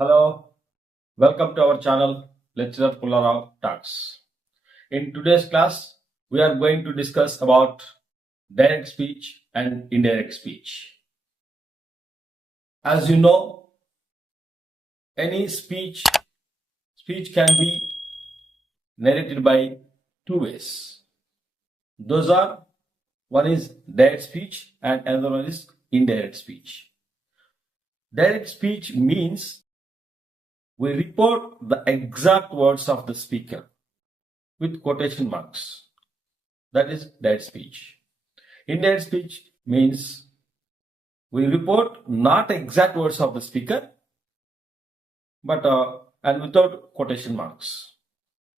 Hello, welcome to our channel Lecturer Pullarao Talks. In today's class, we are going to discuss about direct speech and indirect speech. As you know, any speech can be narrated by two ways. Those are, one is direct speech and another one is indirect speech. Direct speech means we report the exact words of the speaker with quotation marks. That is direct speech. Indirect speech means we report not exact words of the speaker, but and without quotation marks.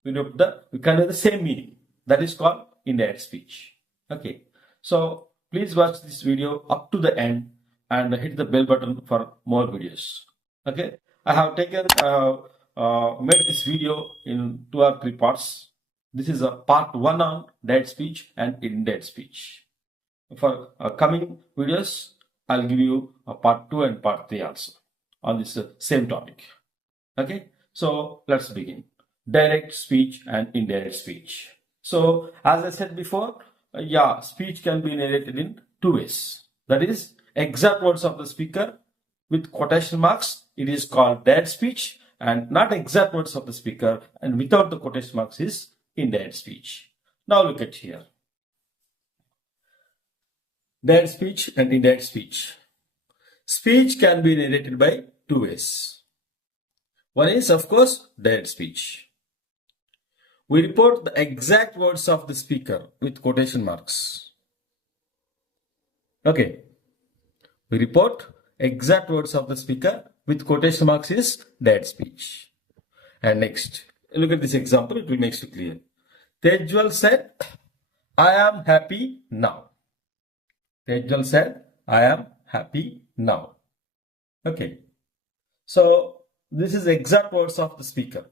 We convey the same meaning. That is called indirect speech. Okay. So please watch this video up to the end and hit the bell button for more videos. Okay. I have made this video in 2 or 3 parts. This is a part 1 on direct speech and indirect speech. For coming videos, I'll give you a part 2 and part 3 also on this same topic. Okay, so let's begin. Direct speech and indirect speech. So as I said before, speech can be narrated in two ways. That is, exact words of the speaker with quotation marks, it is called direct speech, and not exact words of the speaker and without the quotation marks is indirect speech. Now look at here. Direct speech and indirect speech. Speech can be narrated by two ways. One is, of course, direct speech. We report the exact words of the speaker with quotation marks. Okay. We report exact words of the speaker with quotation marks is direct speech. And next, look at this example, it will make it clear. Tejwal said, I am happy now. Tejwal said, I am happy now. Okay. So, this is exact words of the speaker.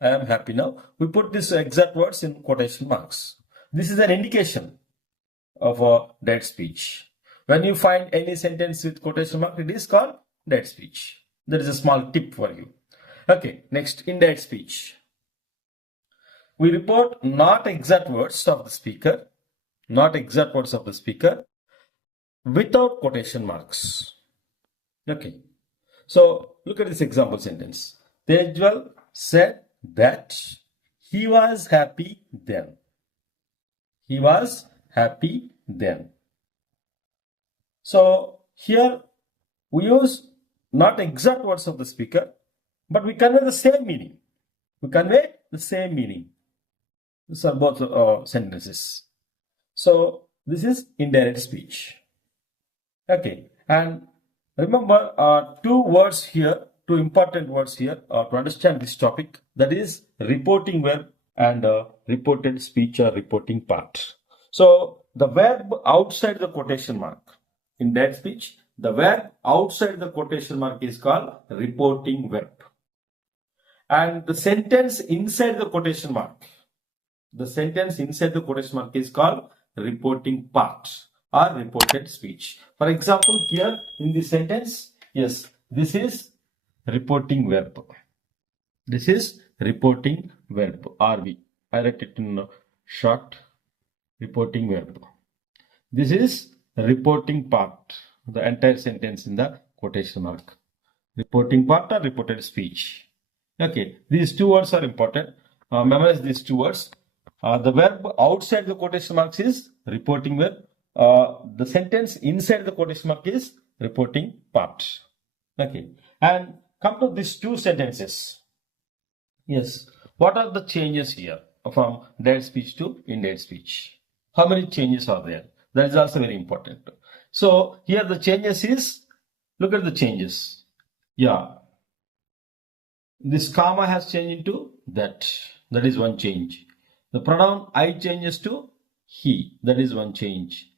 I am happy now. We put these exact words in quotation marks. This is an indication of a direct speech. When you find any sentence with quotation mark, it is called direct speech. There is a small tip for you. Okay, next, indirect speech. We report not exact words of the speaker, without quotation marks. Okay. So, look at this example sentence. Tejwal said that he was happy then. He was happy then. So, here we use not exact words of the speaker, but we convey the same meaning. These are both sentences. So, this is indirect speech. Okay, and remember two important words here to understand this topic. That is reporting verb and reported speech or reporting part. So the verb outside the quotation mark in direct speech, the verb outside the quotation mark is called reporting verb. And the sentence inside the quotation mark is called reporting part or reported speech. For example, here in this sentence, yes, this is reporting verb. This is reporting verb, RV. I write it in short, reporting verb. This is reporting part, the entire sentence in the quotation mark. Reporting part or reported speech. Okay, these two words are important. Memorize these two words. The verb outside the quotation marks is reporting verb. The sentence inside the quotation mark is reporting part. Okay, and come to these two sentences. Yes, what are the changes here from direct speech to indirect speech? How many changes are there? That is also very important. So here the changes is, look at the changes. Yeah, this comma has changed into that. That is one change. The pronoun I changes to he. That is one change.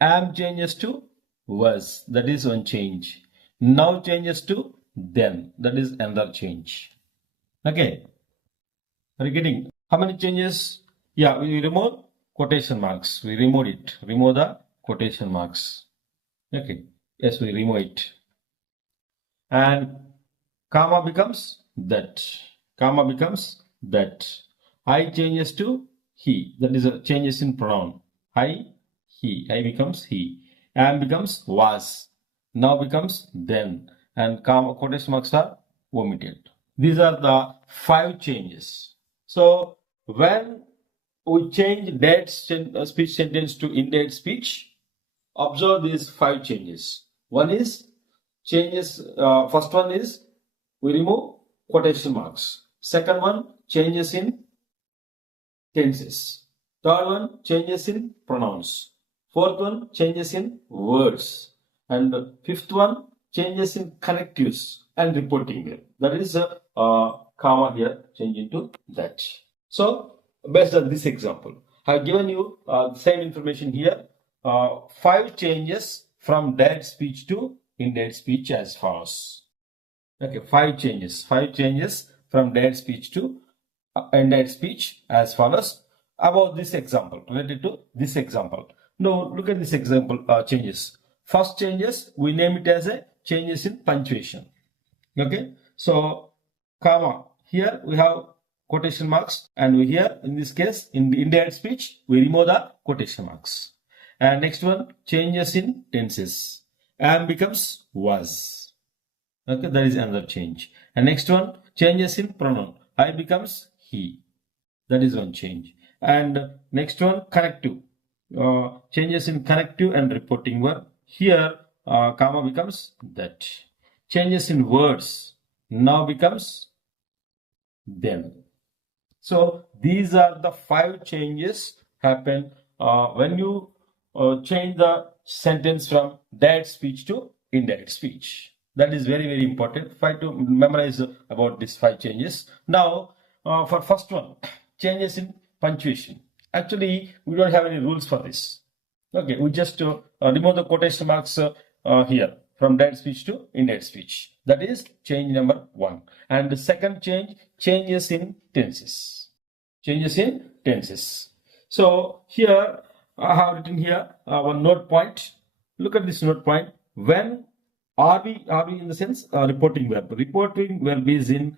Am changes to was. That is one change. Now changes to then. That is another change. Okay. Are you getting? How many changes? Yeah, we remove quotation marks. We remove it. Remove the quotation marks. Okay. Yes, we remove it. And comma becomes that. Comma becomes that. I changes to he. That is a changes in pronoun. I, he. I becomes he. Am becomes was. Now becomes then. And comma quotation marks are omitted. These are the 5 changes. So when we change that speech sentence to indirect speech, observe these 5 changes. One is changes, first one is we remove quotation marks. Second one, changes in tenses. Third one, changes in pronouns. Fourth one, changes in words. And fifth one, changes in connectives and reporting verb. That is a comma here change into that. So based on this example, I have given you the same information here. 5 changes from direct speech to indirect speech as follows. Okay, 5 changes. 5 changes from direct speech to indirect speech as follows. About this example, related to this example. Now look at this example changes. First changes, we name it as a changes in punctuation. Okay, so comma, here we have quotation marks, and we here in this case in the indirect speech we remove the quotation marks. And next one, changes in tenses. Am becomes was. Okay, that is another change. And next one, changes in pronoun. I becomes he. That is one change. And next one, connective. Changes in connective and reporting verb. Here, comma becomes that. Changes in words. Now becomes then. So these are the 5 changes happen when you change the sentence from direct speech to indirect speech. That is very, very important. Try to memorize about these 5 changes. Now, for first one, changes in punctuation. Actually, we don't have any rules for this. Okay, we just remove the quotation marks here from direct speech to indirect speech. That is change number 1. And the second change, changes in tenses. Changes in tenses. So here I have written here one note point. Look at this note point. When RV in the sense reporting verb. Reporting verb is in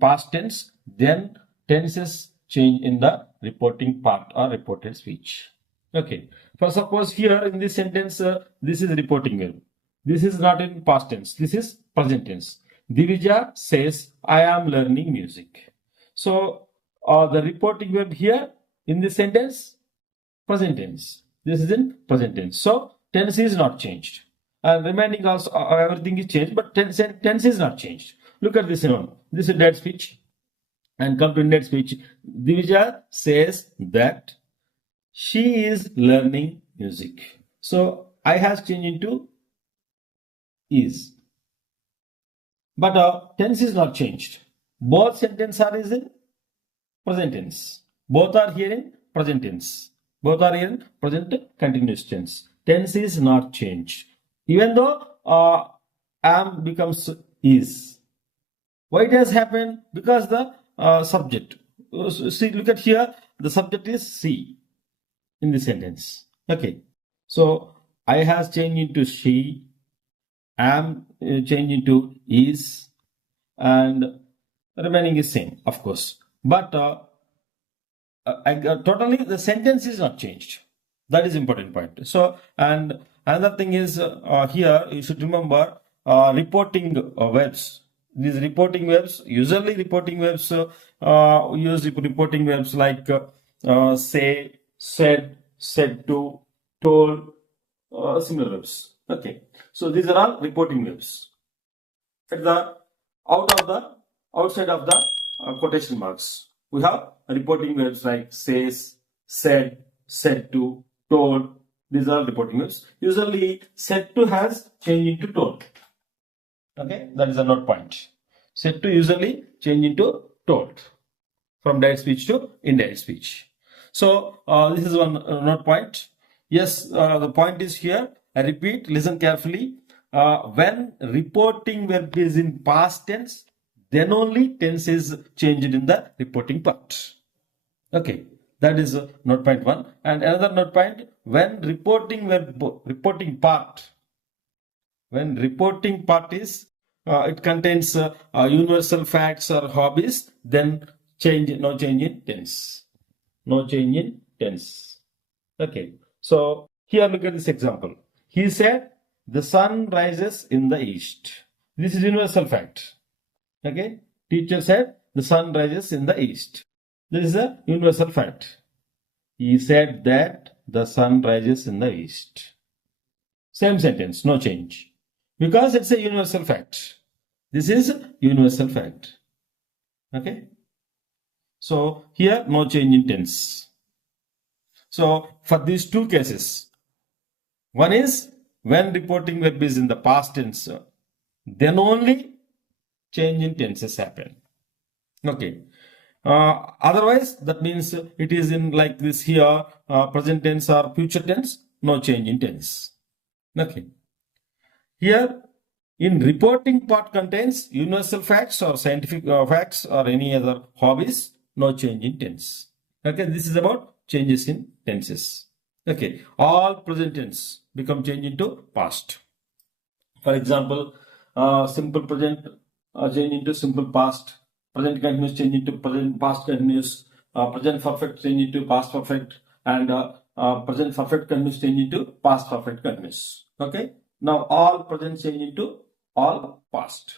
past tense. Then tenses change in the reporting part or reported speech. Okay. For suppose here in this sentence, this is reporting verb. This is not in past tense. This is present tense. Divija says, I am learning music. So the reporting verb here in this sentence, present tense. This is in present tense. So tense is not changed. And remaining also everything is changed, but tense is not changed. Look at this one. This is direct speech. And come to indirect speech. Divija says that she is learning music. So I has changed into is. But tense is not changed. Both sentences are in present tense. Both are here in present tense. Both are here in present continuous tense. Tense is not changed. Even though am becomes is. Why it has happened? Because the subject. See, look at here. The subject is she in this sentence. Okay. So I has changed into she. Am changed into is. And remaining is same, of course. But totally the sentence is not changed. That is important point. So, and another thing is here you should remember reporting verbs. These reporting verbs, usually reporting verbs use reporting verbs like say, said, said to, told, similar verbs. Okay, so these are all reporting verbs. At the outside of the quotation marks, we have reporting verbs like says, said, said to, told. These are reporting verbs. Usually, said to has changed into told. Okay, that is a note point. Said to usually change into told from direct speech to indirect speech. So this is one note point. Yes, the point is here. I repeat, listen carefully. When reporting verb is in past tense, then only tense is changed in the reporting part. Okay, that is note point 1. And another note point, when reporting part is it contains universal facts or hobbies, then no change in tense. No change in tense. Okay. So here look at this example. He said the sun rises in the east. This is universal fact. Okay. Teacher said the sun rises in the east. This is a universal fact. He said that the sun rises in the east. Same sentence, no change. Because it's a universal fact. This is universal fact. Okay. So here no change in tense. So for these two cases, one is when reporting verb is in the past tense, then only change in tenses happen. Okay. Otherwise, that means it is in like this here, present tense or future tense, no change in tense. Okay. Here, in reporting part contains universal facts or scientific facts or any other hobbies, no change in tense. Okay, this is about changes in tenses. Okay, all present tense become change into past. For example, simple present change into simple past, present continuous change into present past continuous, present perfect change into past perfect, and present perfect continuous change into past perfect continuous. Okay, now all present change into all past,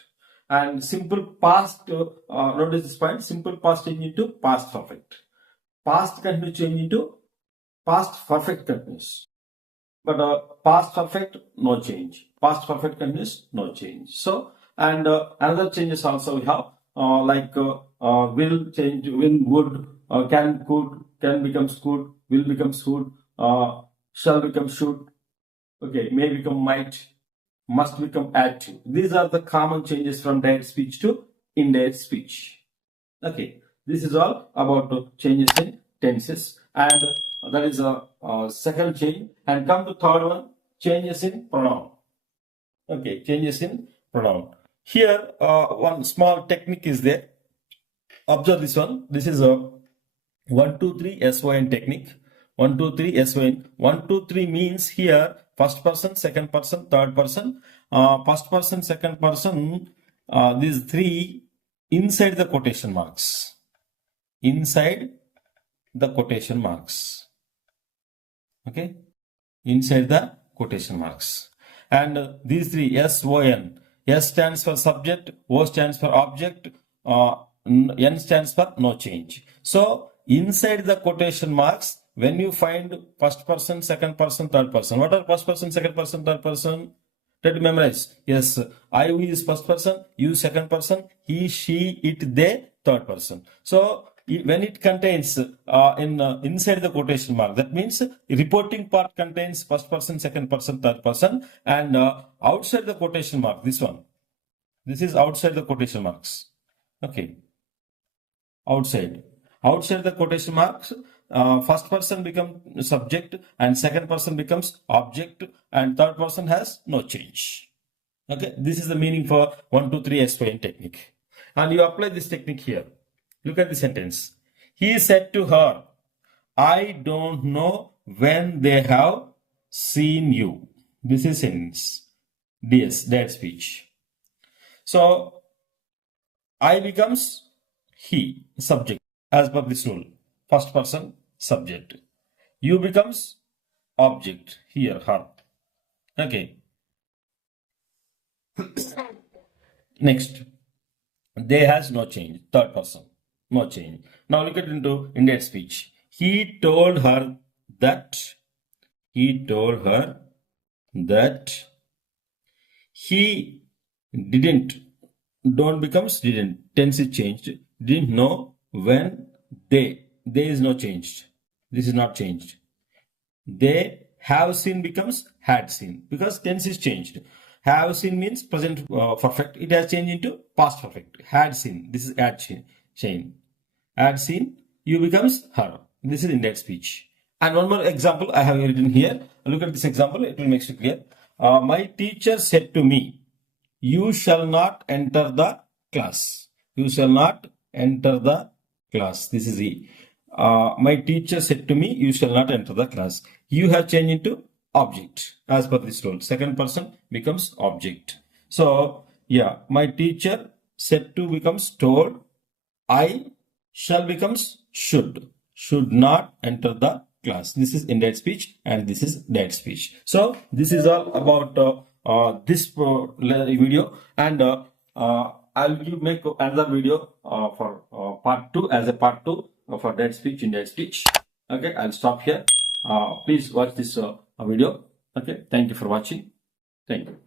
and simple past, notice this point, simple past change into past perfect, past continuous change into past perfect continuous. But past perfect, no change. Past perfect continuous, no change. So, and another changes also we have, like will change, will, would, can, could, can becomes could, will becomes should, shall become should, okay, may become might, must become had to. These are the common changes from direct speech to indirect speech. Okay, this is all about changes in tenses, and that is a second change. And come to third one, changes in pronoun. Okay, changes in pronoun. Here, one small technique is there. Observe this one. This is a 1, 2, 3 SON technique. 1, 2, 3 SON. 1, 2, 3 means here first person, second person, third person. First person, second person, these three inside the quotation marks. Inside the quotation marks. Okay. Inside the quotation marks. And these three SON. S stands for subject, O stands for object, N stands for no change. So inside the quotation marks, when you find first person, second person, third person, what are first person, second person, third person? Try to memorize. Yes, I is first person, you second person, he, she, it, they, third person. So when it contains inside the quotation mark, that means reporting part contains first person, second person, third person, and outside the quotation mark, this one, this is outside the quotation marks. Okay, outside the quotation marks, first person becomes subject and second person becomes object and third person has no change. Okay, this is the meaning for 1, 2, 3 SON technique, and you apply this technique here. Look at the sentence. He said to her, I don't know when they have seen you. This is sentence. DS, that speech. So, I becomes he, subject, as per this rule. First person, subject. You becomes object, here, her. Okay. Next. They has no change. Third person. No change. Now look at into indirect speech. He told her that he didn't. Don't becomes didn't. Tense is changed. Didn't know when they. They is not changed. This is not changed. They have seen becomes had seen because tense is changed. Have seen means present perfect. It has changed into past perfect. Had seen. This is had chain. Had seen. You becomes her. This is indirect speech. And one more example I have written here. Look at this example. It will make it clear. My teacher said to me, you shall not enter the class. You shall not enter the class. This is E. My teacher said to me, you shall not enter the class. You have changed into object as per this rule. Second person becomes object. So Yeah, my teacher said to becomes told. I shall becomes should. Should not enter the class. This is indirect speech and this is direct speech. So this is all about this video, and I'll make another video for part 2 as a part 2 for direct speech, indirect speech. Okay, I'll stop here. Please watch this video. Okay, thank you for watching. Thank you.